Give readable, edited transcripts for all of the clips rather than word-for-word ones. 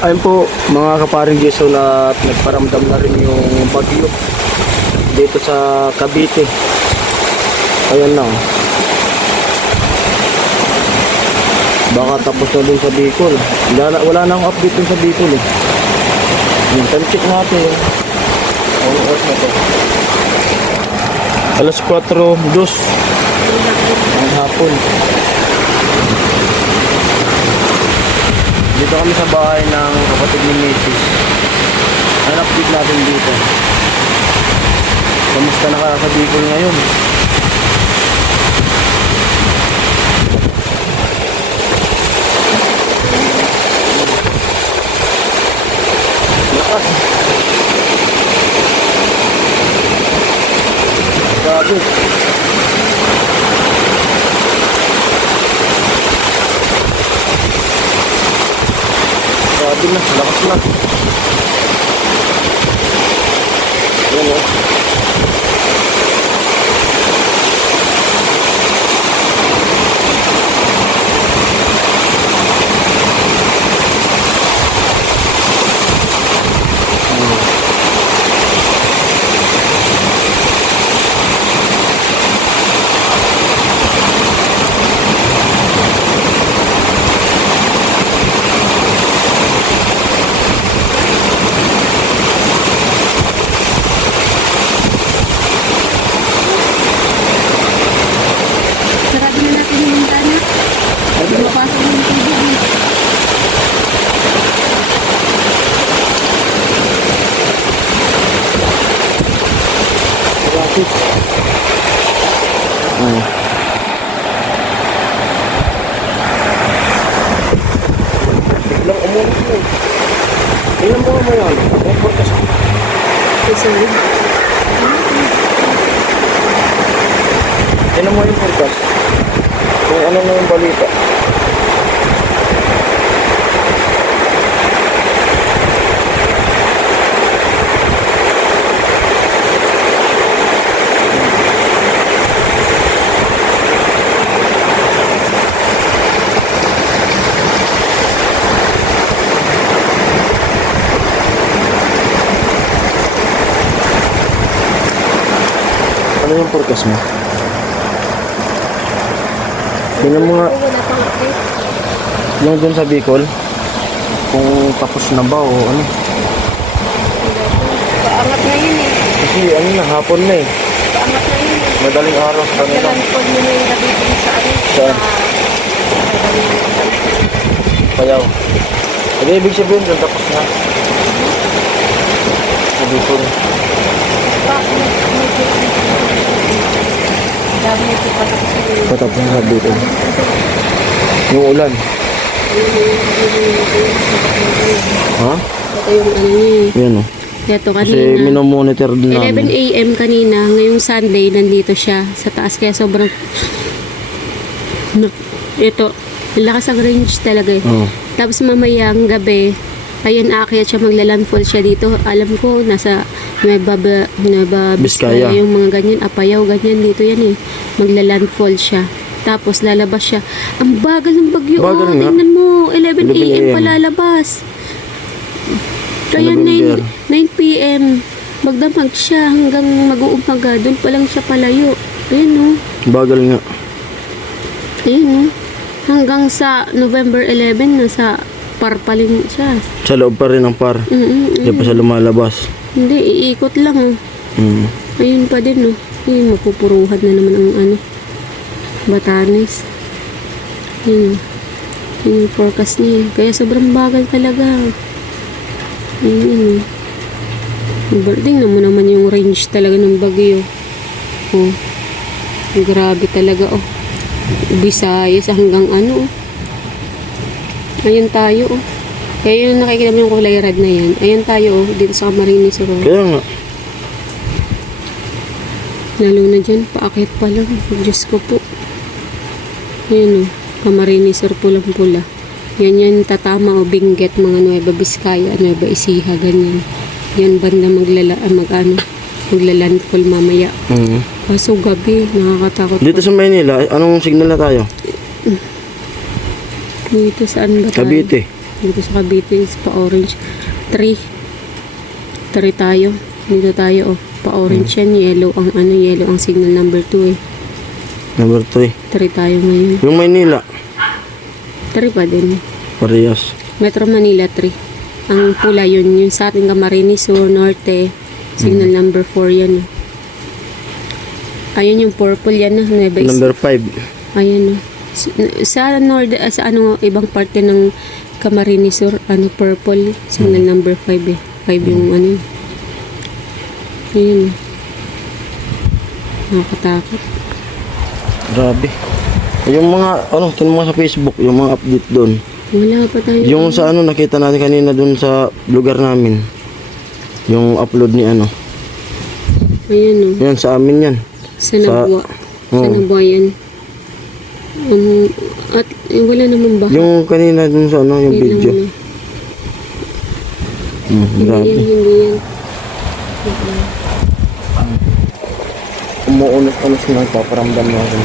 Ayun po mga kaparing Jason at nagparamdam na rin yung bagyo dito sa Cavite. Ayan na. Baka tapos na dun sa Bicol. Wala na akong update dun sa Bicol eh. Time check natin. Ano oras na to? Alas 4:02 ng hapon. Dito kami sa bahay ng kapatid ni Mrs. Ano update natin dito? Kamusta na ka sa Bicol ngayon? Lakas. Grabe. Grabe na, lakas na. Yan o. Biglang umulit mo. Ilan mo mo yan? May forecast mo. Ilan mo yung forecast? Kung ano na yung balita. Ano yung forecast mo? Tingnan mo nga yung dun sa Bicol kung tapos na ba o ano. Paangat na yun eh. Kasi ano na, hapon na eh. Paangat na yun eh. Madaling araw sa kanila. Naglalipod mo na yung gabi din sa ano. Saan? Payaw. Hindi, ibig sabihin dun tapos na. Sa Bicol. Dami ito patapos na yun. Patapos na sa Bicol. Yung ulan. Ha? Ito yung ano niya eh. Yan o. Ito Kasi kanina. minomonitor din 11 namin. AM kanina. Ngayong Sunday, nandito siya sa taas. Kaya sobrang... Ito. Lakas ang range talaga eh. Oo. Tapos mamayang gabi, ayun, aakyat siya, maglalandfall siya dito. Alam ko, nasa Nueva Vizcaya, Vizcaya. yung mga ganyan, Apayao, ganyan dito yan eh. Maglalandfall siya. Tapos lalabas siya. Ang bagal ng bagyo. Bagal nga. Tingnan mo, 11 11 AM AM. pa lalabas. Kaya November. 9 PM, magdamag siya hanggang mag-uumaga. Doon pa lang siya palayo. Ayun o. Bagal nga. Ayun o. Hanggang sa November 11, nasa parpaling siya. Sa loob pa rin ang par. Hindi pa siya lumalabas. Hindi, iikot lang oh. Ayun pa din oh. Ayun, mapupuruhan na naman ang ano, Batanes. Ayun. Ayun yung forecast niya. Kaya sobrang bagal talaga. Ayun. Tingnan mo naman yung range talaga ng bagyo. Oh. Grabe talaga oh. Visayas hanggang ano oh. Ayun tayo oh. Kaya yung nakikita mo yung kulay red na yan. Ayun tayo oh. Dito sa Camarines Road. Kaya nga. Lalo na dyan, paakit pa lang. Diyos ko po. Ayan o, Camarines Sur pulang-pula. Yan tatama o Benguet, mga Nueva Vizcaya, Nueva Ecija, ganyan. Yan banda maglalandfall mamaya. Kaso gabi, nakakatakot. Dito sa Maynila, anong signal na tayo? Dito saan ba tayo? Cavite. Dito sa Cavite is pa-orange. 3 tayo. Dito tayo, oh. Pa-orange yan. Yellow ang yellow ang signal number 2 eh. Number 3. 3 tayo ngayon. Yung Maynila. 3 pa din. Parehas. Metro Manila 3. Ang pula yun. Yung sa ating Camarines Sur, Norte. Signal number 4 yan. Ayun yung purple yan. Nueva Ecija. Number 5. Ayun. Sa Nord, sa ibang parte ng Camarines Sur, purple. Signal number 5 eh. 5 yung Ayun. Nakakatakot. Grabe. Yung mga, tinong mga sa Facebook, yung mga update doon. Wala pa tayo. Yung sa nakita natin kanina doon sa lugar namin. Yung upload ni Ayan o. Yan, sa amin yan. Sa Nabua. Sa Oo. Nabuayan. At wala naman ba? Yung kanina doon sa yung Wait lang video. muna. Grabe. Hindi yan. Umuunos-unos na paparamdam natin.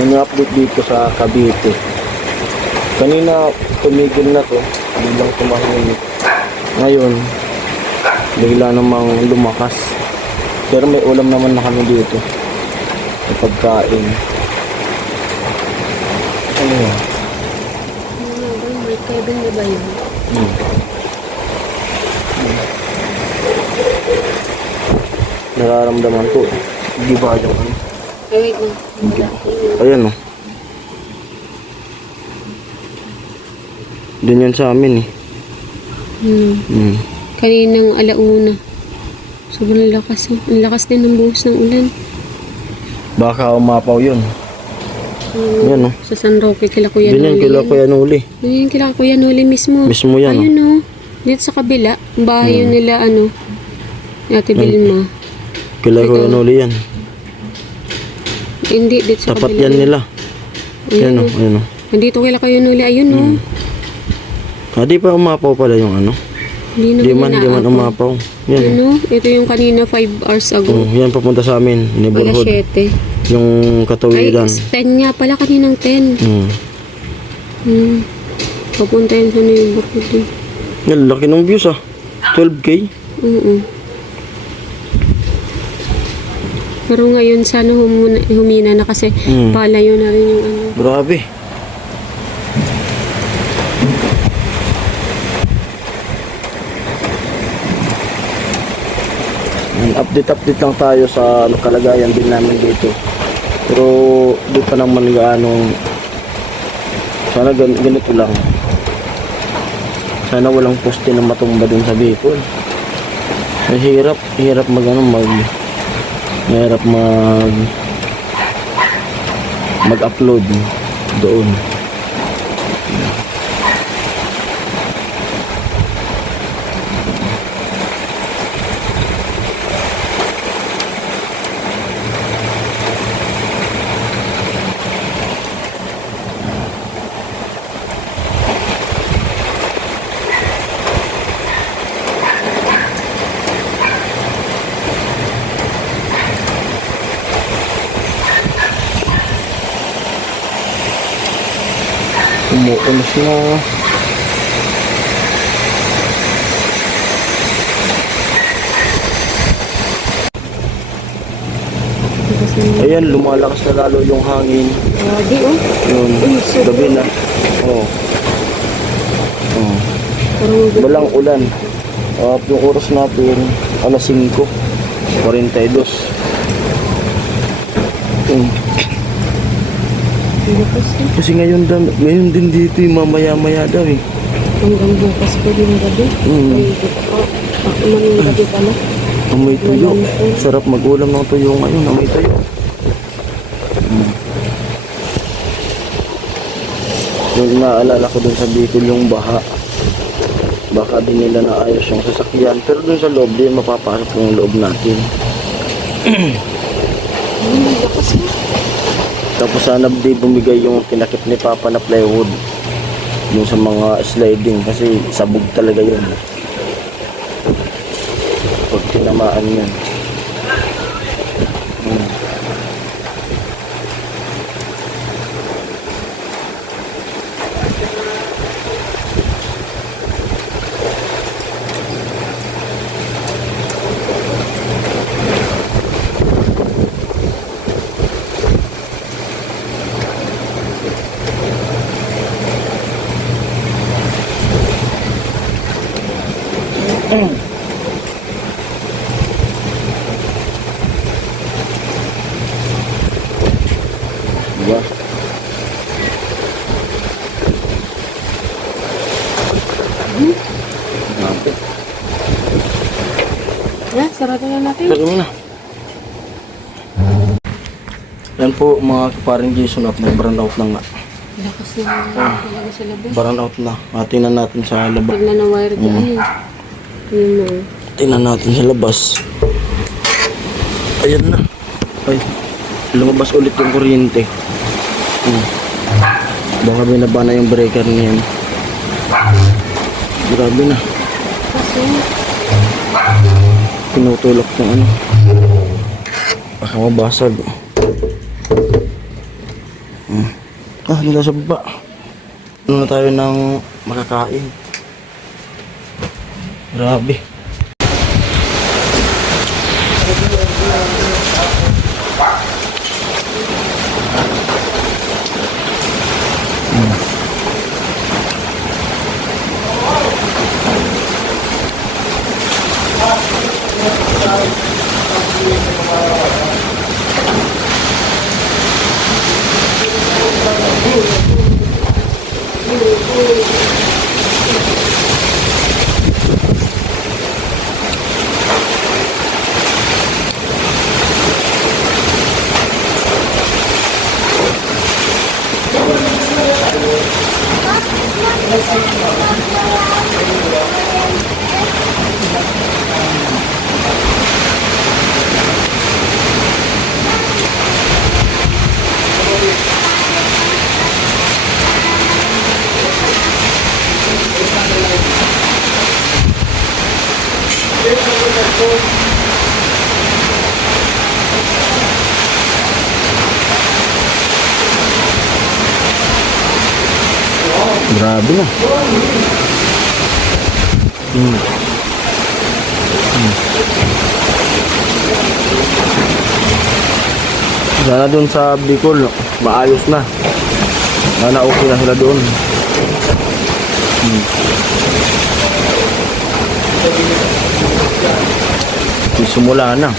Yung update dito sa Cavite. Kanina tumigil na to, biglang tumahimik. Ngayon, bigla namang lumakas. Pero may ulam naman na kami dito. May pagkain. Ano yan? May Kevin na ba yun? Nararamdaman ko. Di ba yung Ay, wait lang. Ayan o. Doon yan sa amin eh. Kaninang alauna. Sobrang lakas. Ang lakas din ng buhos ng ulan. Baka umapaw yun. Yan o. Sa San Roque, kila Kuya Doon yan Noli. kila Kuya Nuli. Doon yan kila Kuya Noli mismo. Mismo yan o. Ayun o. Dito sa kabila. Bahay yun nila Ate Bilma. Kila Kuya Nuli yan. Hindi, dito sa Tapat kabila. yan nila. Yan o. Ayun o. Ayan o. Nandito kila Kuya Noli. Ayun o. Di pa umapaw pala yung Hindi Di naman man umapaw. Yan. Ano? Ito yung kanina 5 hours ago. Yan papunta sa amin. Alas Neighborhood. 7. Yung Ay, katawiran. 10 nga pala. Kaninang 10. Papunta yun sa neighborhood. Yan, laki ng views 12K. Pero ngayon sana humina na kasi palayo na rin yung Grabe. Update lang tayo sa kalagayan din namin dito. Pero di pa naman gaano. Sana ganito lang. Sana walang poste na matumba dun sa Bicol. Mahirap mag-upload doon. Umuunos na. Ayan, lumalakas na lalo yung hangin. di Yun, gabi na. Oh. Walang ulan. Yung oras natin, alas 5:42. Kasi ngayon din dito yung mamaya-maya daw eh. Hanggang bukas pa yung gabi. Yung gabi pala. Amoy tuyo. Sarap mag-ulam ng tuyo ngayon. Amoy tuyo. Yung naalala ko dun sa Bicol yung baha. Baka din nila naayos yung sasakyan. Pero dun sa loob din mapapasok yung loob natin. Lakas mo. Tapos sana di bumigay yung pinakit ni Papa na plywood. Yung sa mga sliding. Kasi sabog talaga yun. Pag tinamaan yan. Diba? Grabe. Sarado na natin. Pero na. Yan po mga kaparing Jason at nag-burn out na nga. Lakas na talaga sa labas. Burn out na. Tingnan natin sa labas. Bigla na wire dyan eh. Yun na. Tingnan natin sa labas. Ayan na. Ay, lumabas ulit yung kuryente. Baka binaba na yung breaker niyan. Grabe na. Kasi, Pinutulak ng ano. Baka mabasag. Nila sa baba. Ano na tayo ng makakain. Grabe. Grabe na. Sana dun sa Bicol, maayos na. Sana okay na sila doon. Simula na.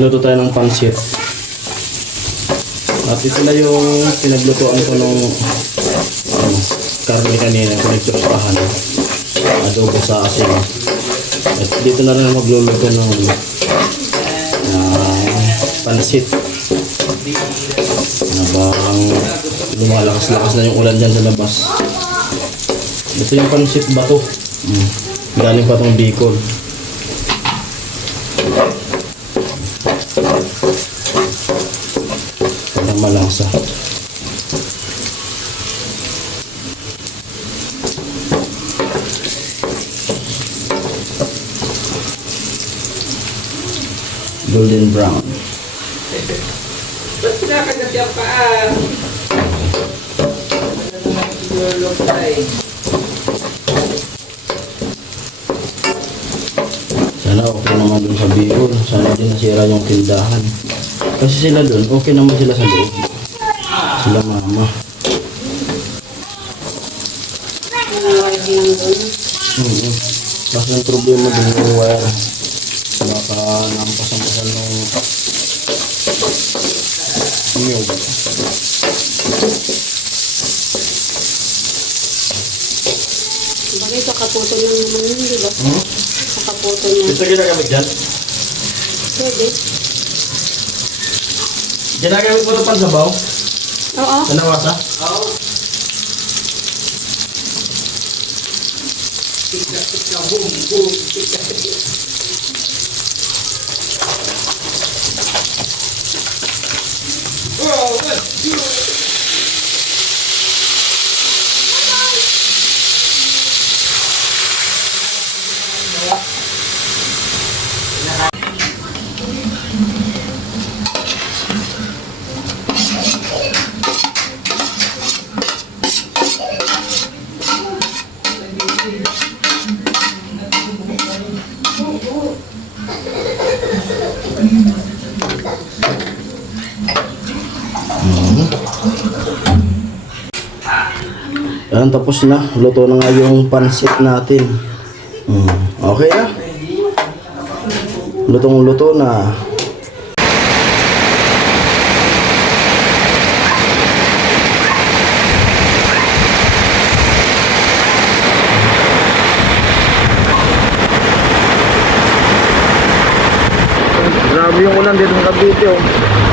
Luto tayo ng pansit. At ito na yung pinaglutoan ko nung karne kanina, pinagtsustahan. Adobo sa asin. At dito na rin magluluto ng pansit. Habang lumalakas-lakas na yung ulan dyan sa labas. Ito yung pansit bato. Galing pa itong Bicol. Malasa. Golden brown. Ba't pinakagat yung paa? Sana okay naman dun sa Bicol. Sana din nasira yung tindahan. Kasi sila dun, okay naman sila sa loob. Sila mama. Kasi yung problema dun yung wire. Baka nampasan-pasan ng niyog. bagay kakaputan lang naman yun, di ba? Kakaputan lang. Ito ginagamit dyan? Pwede. Ginagamit mo ito pansabaw? Oo. Nanawasa? Oo. Ayan, tapos na. Luto na nga yung pansit natin. Okay na. Lutong-luto na. Grabe yung ulan dito sa Cavite, oh.